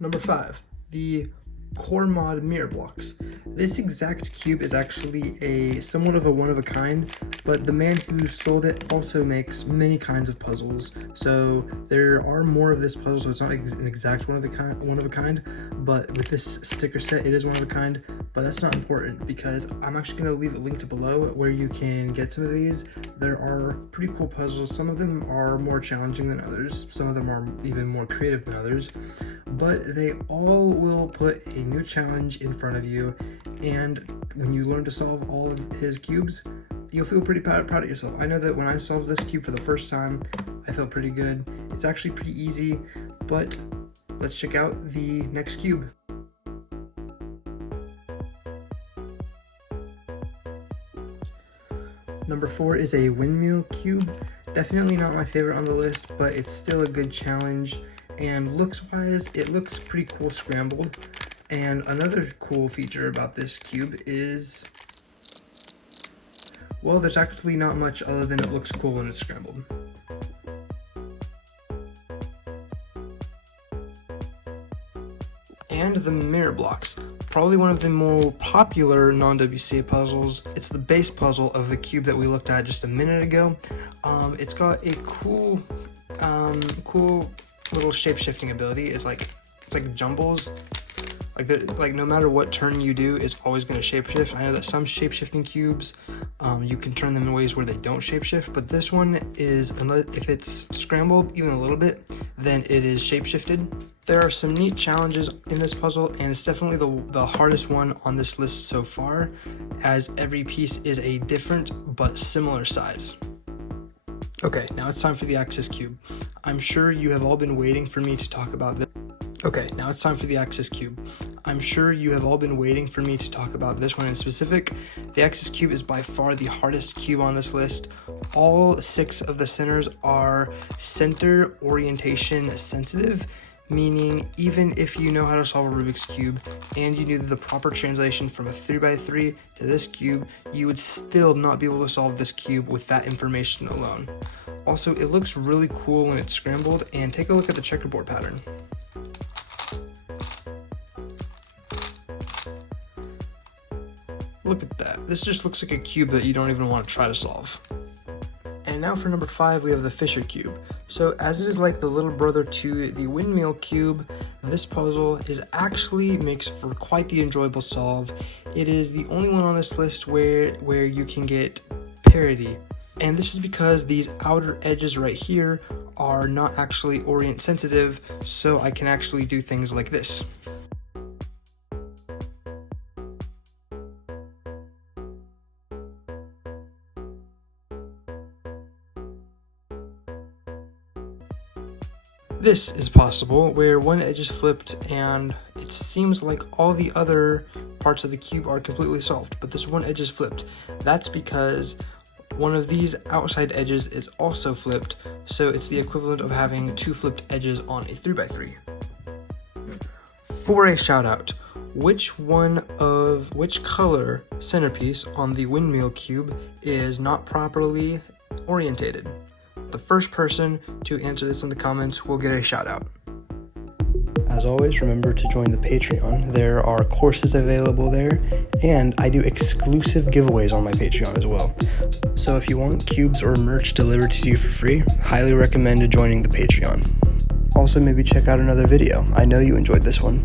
Number 5, the Core Mod Mirror Blocks. This exact cube is actually a somewhat of a one-of-a-kind, but the man who sold it also makes many kinds of puzzles. So there are more of this puzzle, so it's not an exact one of a kind, but with this sticker set, it is one of a kind. But that's not important because I'm actually going to leave it linked below where you can get some of these. There are pretty cool puzzles. Some of them are more challenging than others. Some of them are even more creative than others. But they all will put a new challenge in front of you, and when you learn to solve all of his cubes, you'll feel pretty proud of yourself. I know that when I solved this cube for the first time, I felt pretty good. It's actually pretty easy, but let's check out the next cube. Number 4 is a Windmill Cube. Definitely not my favorite on the list, but it's still a good challenge. And looks-wise, it looks pretty cool scrambled. And another cool feature about this cube is, well, there's actually not much other than it looks cool when it's scrambled. And the mirror blocks. Probably one of the more popular non-WCA puzzles. It's the base puzzle of the cube that we looked at just a minute ago. It's got a cool little shape-shifting ability. It's like jumbles. Like no matter what turn you do, it's always going to shapeshift. I know that some shape-shifting cubes, you can turn them in ways where they don't shapeshift, but this one is, if it's scrambled even a little bit, then it is shapeshifted. There are some neat challenges in this puzzle, and it's definitely the hardest one on this list so far, as every piece is a different but similar size. Okay, now it's time for the Axis Cube. I'm sure you have all been waiting for me to talk about this. Okay, now it's time for the Axis Cube. I'm sure you have all been waiting for me to talk about this one in specific. The Axis Cube is by far the hardest cube on this list. All 6 of the centers are center orientation sensitive, meaning even if you know how to solve a Rubik's Cube and you knew the proper translation from a 3x3 to this cube, you would still not be able to solve this cube with that information alone. Also, it looks really cool when it's scrambled, and take a look at the checkerboard pattern. Look at that. This just looks like a cube that you don't even want to try to solve. And now for number 5, we have the Fisher Cube. So as it is like the little brother to the Windmill Cube, this puzzle makes for quite the enjoyable solve. It is the only one on this list where you can get parity. And this is because these outer edges right here are not actually orient sensitive, so I can actually do things like this. This is possible, where one edge is flipped and it seems like all the other parts of the cube are completely solved, but this one edge is flipped. That's because one of these outside edges is also flipped, so it's the equivalent of having 2 flipped edges on a 3x3. For a shout out, which color centerpiece on the Windmill Cube is not properly orientated? The first person to answer this in the comments will get a shout out. As always, remember to join the Patreon. There are courses available there, and I do exclusive giveaways on my Patreon as well. So if you want cubes or merch delivered to you for free, highly recommend joining the Patreon. Also, maybe check out another video. I know you enjoyed this one.